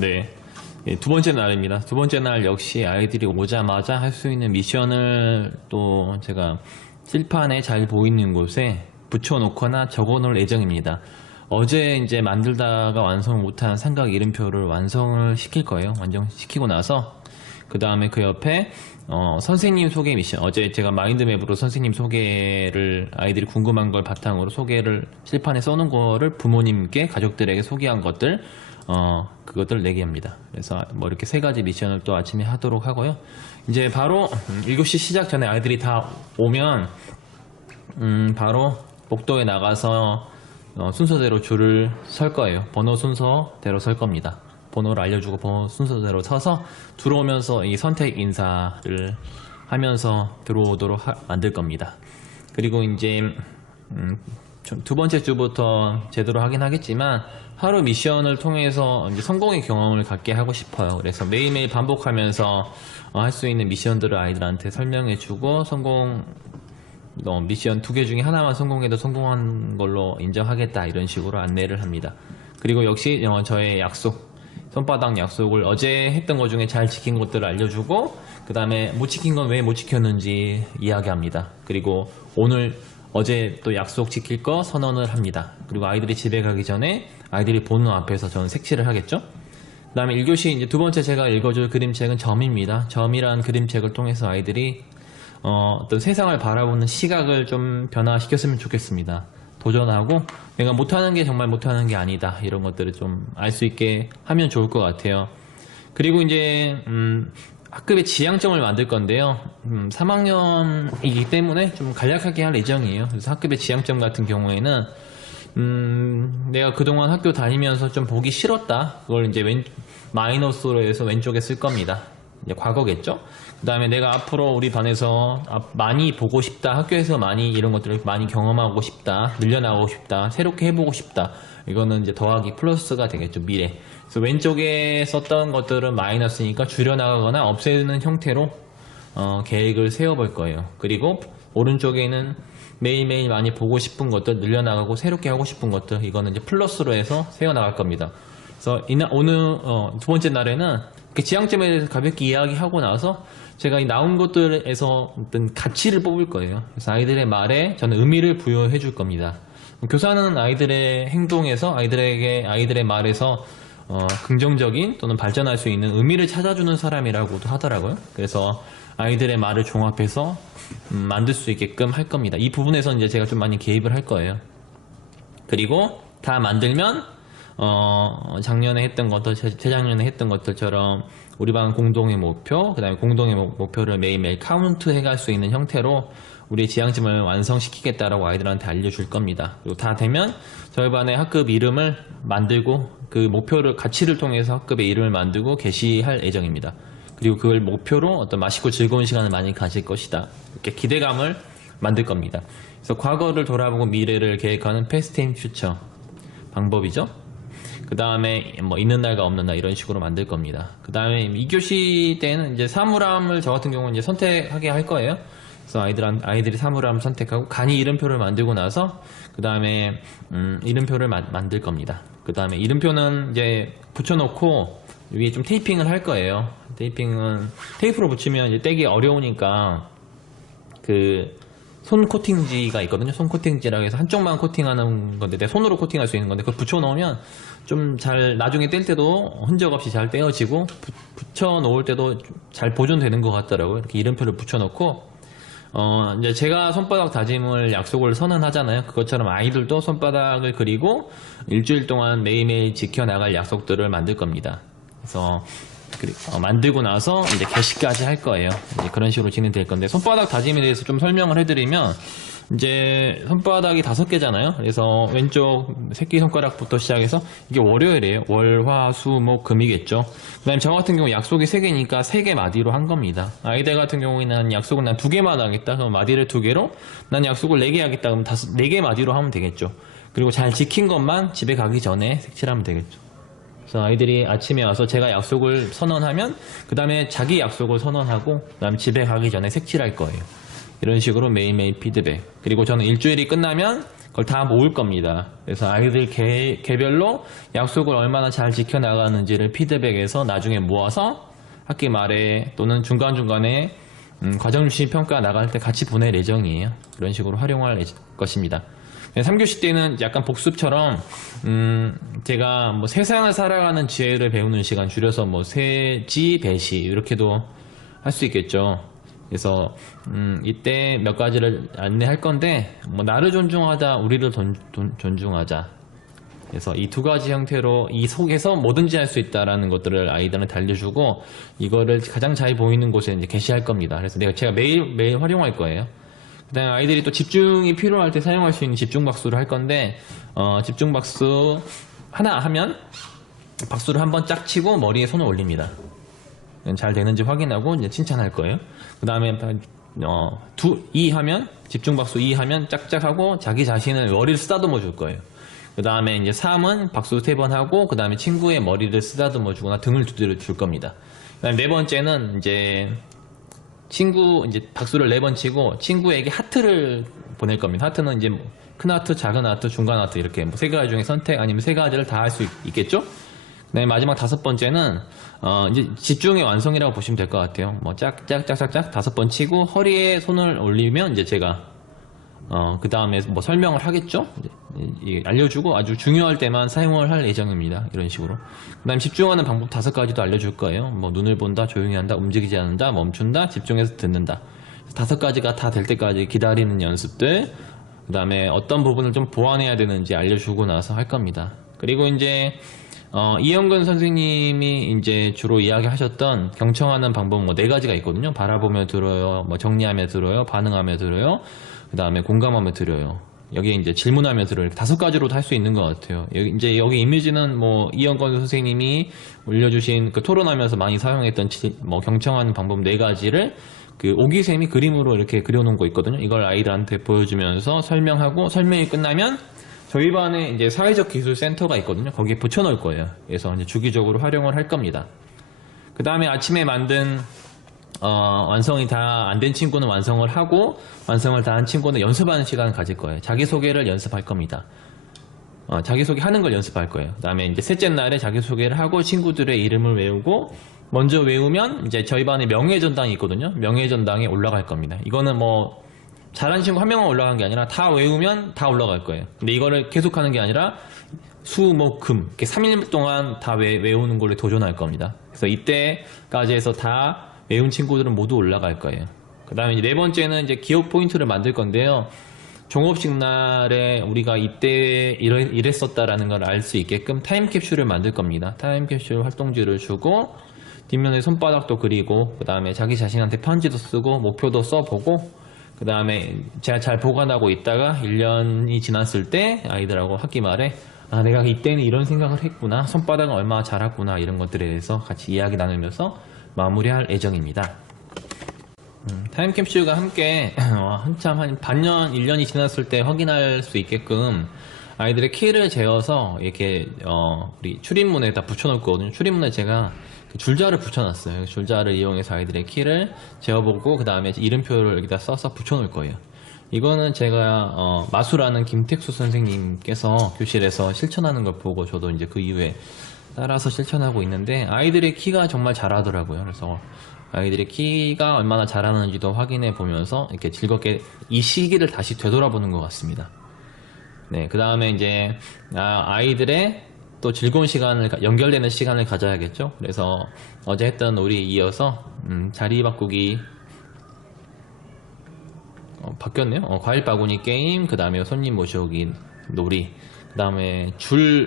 네. 예, 두 번째 날입니다. 두 번째 날 역시 아이들이 오자마자 할 수 있는 미션을 또 제가 칠판에 잘 보이는 곳에 붙여놓거나 적어놓을 예정입니다. 어제 이제 만들다가 완성을 못한 삼각 이름표를 완성을 시킬 거예요. 완성시키고 나서 그 다음에 그 옆에 선생님 소개 미션, 어제 제가 마인드맵으로 선생님 소개를, 아이들이 궁금한 걸 바탕으로 소개를 칠판에 써놓은 거를 부모님께 가족들에게 소개한 것들, 그것들 내기합니다. 그래서 뭐 이렇게 세 가지 미션을 또 아침에 하도록 하고요. 이제 바로 7시 시작 전에 아이들이 다 오면 바로 복도에 나가서 순서대로 줄을 설 거예요. 번호 순서대로 설 겁니다. 번호를 알려주고 번호 순서대로 서서 들어오면서 이 선택 인사를 하면서 들어오도록 만들 겁니다. 그리고 이제 두 번째 주부터 제대로 하긴 하겠지만 하루 미션을 통해서 이제 성공의 경험을 갖게 하고 싶어요. 그래서 매일매일 반복하면서 할 수 있는 미션들을 아이들한테 설명해주고 성공 미션 2개 중에 하나만 성공해도 성공한 걸로 인정하겠다, 이런 식으로 안내를 합니다. 그리고 역시 저의 약속, 손바닥 약속을 어제 했던 것 중에 잘 지킨 것들을 알려주고 그 다음에 못 지킨 건 왜 못 지켰는지 이야기합니다. 그리고 어제 또 약속 지킬 거 선언을 합니다. 그리고 아이들이 집에 가기 전에 아이들이 보는 앞에서 저는 색칠을 하겠죠. 그 다음에 1교시 이제 두 번째 제가 읽어줄 그림책은 점입니다. 점이란 그림책을 통해서 아이들이 어떤 세상을 바라보는 시각을 좀 변화시켰으면 좋겠습니다. 도전하고 내가 못하는 게 정말 못하는 게 아니다, 이런 것들을 좀 알 수 있게 하면 좋을 것 같아요. 그리고 이제 학급의 지향점을 만들 건데요. 3학년이기 때문에 좀 간략하게 할 예정이에요. 그래서 학급의 지향점 같은 경우에는 내가 그동안 학교 다니면서 좀 보기 싫었다, 그걸 이제 마이너스로 해서 왼쪽에 쓸 겁니다. 이제 과거겠죠. 그 다음에 내가 앞으로 우리 반에서 많이 보고 싶다, 학교에서 많이 이런 것들을 많이 경험하고 싶다, 늘려나가고 싶다, 새롭게 해보고 싶다, 이거는 이제 더하기 플러스가 되겠죠, 미래. 그래서 왼쪽에 썼던 것들은 마이너스니까 줄여나가거나 없애는 형태로 계획을 세워볼 거예요. 그리고 오른쪽에는 매일매일 많이 보고 싶은 것들, 늘려나가고 새롭게 하고 싶은 것들, 이거는 이제 플러스로 해서 세워나갈 겁니다. 그래서 오늘 두 번째 날에는 그 지향점에 대해서 가볍게 이야기하고 나서 제가 이 나온 것들에서 어떤 가치를 뽑을 거예요. 그래서 아이들의 말에 저는 의미를 부여해 줄 겁니다. 교사는 아이들의 행동에서 아이들의 말에서 긍정적인 또는 발전할 수 있는 의미를 찾아주는 사람이라고도 하더라고요. 그래서 아이들의 말을 종합해서 만들 수 있게끔 할 겁니다. 이 부분에서 이제 제가 좀 많이 개입을 할 거예요. 그리고 다 만들면 작년에 했던 것들, 재작년에 했던 것들처럼 우리 반 공동의 목표, 그 다음에 공동의 목표를 매일매일 카운트 해갈 수 있는 형태로 우리 지향점을 완성시키겠다라고 아이들한테 알려줄 겁니다. 그리고 다 되면 저희 반의 학급 이름을 만들고 그 목표를, 가치를 통해서 학급의 이름을 만들고 게시할 예정입니다. 그리고 그걸 목표로 어떤 맛있고 즐거운 시간을 많이 가질 것이다, 이렇게 기대감을 만들 겁니다. 그래서 과거를 돌아보고 미래를 계획하는 패스트 앤 퓨처 방법이죠. 그 다음에 뭐 있는 날과 없는 날, 이런 식으로 만들 겁니다. 그 다음에 2교시 때는 이제 사물함을 저 같은 경우는 이제 선택하게 할 거예요. 그래서 아이들이 사물함을 선택하고 간이 이름표를 만들고 나서 그 다음에 이름표를 만들 겁니다. 그 다음에 이름표는 이제 붙여놓고 위에 좀 테이핑을 할 거예요. 테이프로 붙이면 이제 떼기 어려우니까 그 손 코팅지가 있거든요. 손 코팅지라고 해서 한쪽만 코팅하는 건데, 내 손으로 코팅할 수 있는 건데, 그걸 붙여놓으면 좀 잘, 나중에 뗄 때도 흔적 없이 잘 떼어지고 붙여놓을 때도 잘 보존되는 것 같더라고요. 이렇게 이름표를 붙여놓고 이제 제가 손바닥 다짐을 약속을 선언하잖아요. 그것처럼 아이들도 손바닥을 그리고 일주일 동안 매일매일 지켜나갈 약속들을 만들 겁니다. 그래서 만들고 나서 이제 게시까지 할 거예요. 이제 그런 식으로 진행될 건데, 손바닥 다짐에 대해서 좀 설명을 해드리면, 이제 손바닥이 5개잖아요. 그래서 왼쪽 새끼손가락부터 시작해서 이게 월요일이에요. 월, 화, 수, 목, 금이겠죠. 그 다음에 저 같은 경우 약속이 3개니까 3개 마디로 한 겁니다. 아이들 같은 경우에는 약속은 난 2개만 하겠다, 그럼 마디를 2개로, 난 약속을 4개 하겠다, 그럼 4개 마디로 하면 되겠죠. 그리고 잘 지킨 것만 집에 가기 전에 색칠하면 되겠죠. 그래서 아이들이 아침에 와서 제가 약속을 선언하면 그 다음에 자기 약속을 선언하고 그 다음에 집에 가기 전에 색칠할 거예요. 이런 식으로 매일매일 피드백. 그리고 저는 일주일이 끝나면 그걸 다 모을 겁니다. 그래서 아이들 개별로 약속을 얼마나 잘 지켜나가는지를 피드백해서 나중에 모아서 학기 말에 또는 중간중간에 과정주시 평가 나갈 때 같이 보낼 예정이에요. 그런 식으로 활용할 것입니다. 3교시 때는 약간 복습처럼 제가 뭐 세상을 살아가는 지혜를 배우는 시간 줄여서 뭐 세지 배시 이렇게도 할 수 있겠죠. 그래서 이때 몇 가지를 안내할 건데 뭐 나를 존중하자, 우리를 존중하자. 그래서 이 두 가지 형태로 이 속에서 뭐든지 할 수 있다라는 것들을 아이들한테 알려주고 이거를 가장 잘 보이는 곳에 이제 게시할 겁니다. 그래서 제가 매일 활용할 거예요. 그다음에 아이들이 또 집중이 필요할 때 사용할 수 있는 집중 박수를 할 건데 집중 박수 하나 하면 박수를 한번 짝 치고 머리에 손을 올립니다. 잘 되는지 확인하고 이제 칭찬할 거예요. 그 다음에 2 하면 집중 박수 2 하면 짝짝 하고 자기 자신을 머리를 쓰다듬어 줄 거예요. 그 다음에 이제 3은 박수 3번 하고 그 다음에 친구의 머리를 쓰다듬어 주거나 등을 두드려 줄 겁니다. 그 다음에 네 번째는 이제 박수를 4번 치고 친구에게 하트를 보낼 겁니다. 하트는 이제 뭐 큰 하트, 작은 하트, 중간 하트 이렇게 뭐 3가지 중에 선택 아니면 3가지를 다 할 수 있겠죠? 네, 마지막 5번째는 이제 집중의 완성이라고 보시면 될 것 같아요. 뭐 짝짝짝짝짝 5번 치고 허리에 손을 올리면 이제 제가 그 다음에 뭐 설명을 하겠죠? 알려주고 아주 중요할 때만 사용을 할 예정입니다. 이런 식으로. 그 다음에 집중하는 방법 5가지도 알려줄 거예요. 뭐 눈을 본다, 조용히 한다, 움직이지 않는다, 멈춘다, 집중해서 듣는다. 5가지가 다 될 때까지 기다리는 연습들. 그 다음에 어떤 부분을 좀 보완해야 되는지 알려주고 나서 할 겁니다. 그리고 이제 이영근 선생님이 이제 주로 이야기하셨던 경청하는 방법 뭐 4가지가 있거든요. 바라보며 들어요, 뭐 정리하며 들어요, 반응하며 들어요, 그 다음에 공감하며 들어요. 여기에 이제 질문하며 들어요. 5가지로도 할 수 있는 것 같아요. 여기 이미지는 뭐 이영건 선생님이 올려주신 그 토론하면서 많이 사용했던 뭐 경청하는 방법 4가지를 그 오기쌤이 그림으로 이렇게 그려놓은 거 있거든요. 이걸 아이들한테 보여주면서 설명하고 설명이 끝나면 저희 반에 이제 사회적 기술 센터가 있거든요. 거기에 붙여놓을 거예요. 그래서 이제 주기적으로 활용을 할 겁니다. 그 다음에 아침에 만든 완성이 다 안 된 친구는 완성을 하고 완성을 다 한 친구는 연습하는 시간을 가질 거예요. 자기소개를 연습할 겁니다. 자기소개 하는 걸 연습할 거예요. 그 다음에 이제 셋째 날에 자기소개를 하고 친구들의 이름을 외우고 먼저 외우면 이제 저희 반에 명예전당이 있거든요. 명예전당에 올라갈 겁니다. 이거는 뭐 잘한 친구 한 명만 올라간 게 아니라 다 외우면 다 올라갈 거예요. 근데 이거를 계속하는 게 아니라 수, 목, 금 이렇게 3일 동안 다 외우는 걸로 도전할 겁니다. 그래서 이때까지 해서 다 외운 친구들은 모두 올라갈 거예요. 그 다음에 네 번째는 이제 기억 포인트를 만들 건데요. 종업식 날에 우리가 이때 이랬었다라는 걸 알 수 있게끔 타임캡슐을 만들 겁니다. 타임캡슐 활동지를 주고 뒷면에 손바닥도 그리고 그 다음에 자기 자신한테 편지도 쓰고 목표도 써보고 그 다음에 제가 잘 보관하고 있다가 1년이 지났을 때 아이들하고 학기 말에 내가 이때는 이런 생각을 했구나, 손바닥은 얼마나 자랐구나, 이런 것들에 대해서 같이 이야기 나누면서 마무리할 예정입니다. 타임캡슐과 함께 한참 한 반년, 1년이 지났을 때 확인할 수 있게끔 아이들의 키를 재어서 이렇게 우리 출입문에다 붙여놓을 거거든요. 출입문에 제가 줄자를 붙여놨어요. 줄자를 이용해서 아이들의 키를 재어보고 그 다음에 이름표를 여기다 써서 붙여놓을 거예요. 이거는 제가 마수라는 김택수 선생님께서 교실에서 실천하는 걸 보고 저도 이제 그 이후에 따라서 실천하고 있는데 아이들의 키가 정말 잘하더라고요. 그래서 아이들의 키가 얼마나 잘하는지도 확인해 보면서 이렇게 즐겁게 이 시기를 다시 되돌아보는 것 같습니다. 네, 그 다음에 이제 아이들의 또 즐거운 시간을 연결되는 시간을 가져야겠죠. 그래서 어제 했던 놀이에 이어서 자리 바꾸기 바뀌었네요. 과일 바구니 게임, 그 다음에 손님 모셔오기 놀이, 그 다음에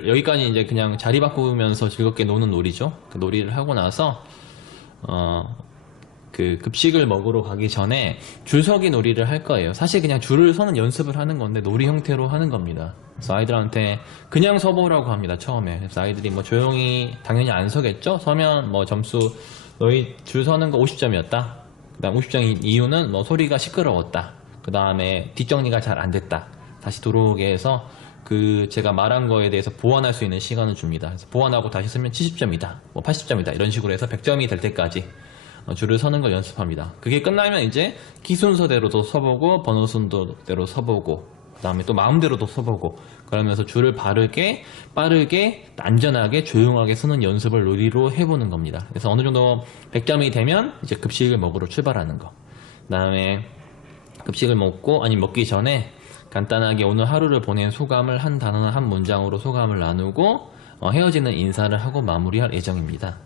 여기까지 이제 그냥 자리 바꾸면서 즐겁게 노는 놀이죠. 그 놀이를 하고 나서 그 급식을 먹으러 가기 전에 줄서기 놀이를 할 거예요. 사실 그냥 줄을 서는 연습을 하는 건데 놀이 형태로 하는 겁니다. 그래서 아이들한테 그냥 서보라고 합니다. 처음에. 그래서 아이들이 뭐 조용히 당연히 안 서겠죠. 서면 뭐 점수 너희 줄 서는 거 50점이었다. 그 다음 50점 이유는 뭐 소리가 시끄러웠다. 그 다음에 뒷정리가 잘 안 됐다. 다시 들어오게 해서 그 제가 말한 거에 대해서 보완할 수 있는 시간을 줍니다. 그래서 보완하고 다시 쓰면 70점이다, 뭐 80점이다 이런 식으로 해서 100점이 될 때까지 줄을 서는 걸 연습합니다. 그게 끝나면 이제 키 순서대로도 서보고 번호 순서대로 서보고 그 다음에 또 마음대로도 써보고, 그러면서 줄을 빠르게 안전하게 조용하게 쓰는 연습을 놀이로 해보는 겁니다. 그래서 어느 정도 100점이 되면 이제 급식을 먹으러 출발하는 거. 그 다음에 급식을 먹고, 아니 먹기 전에 간단하게 오늘 하루를 보낸 소감을 한 단어나 한 문장으로 소감을 나누고 헤어지는 인사를 하고 마무리할 예정입니다.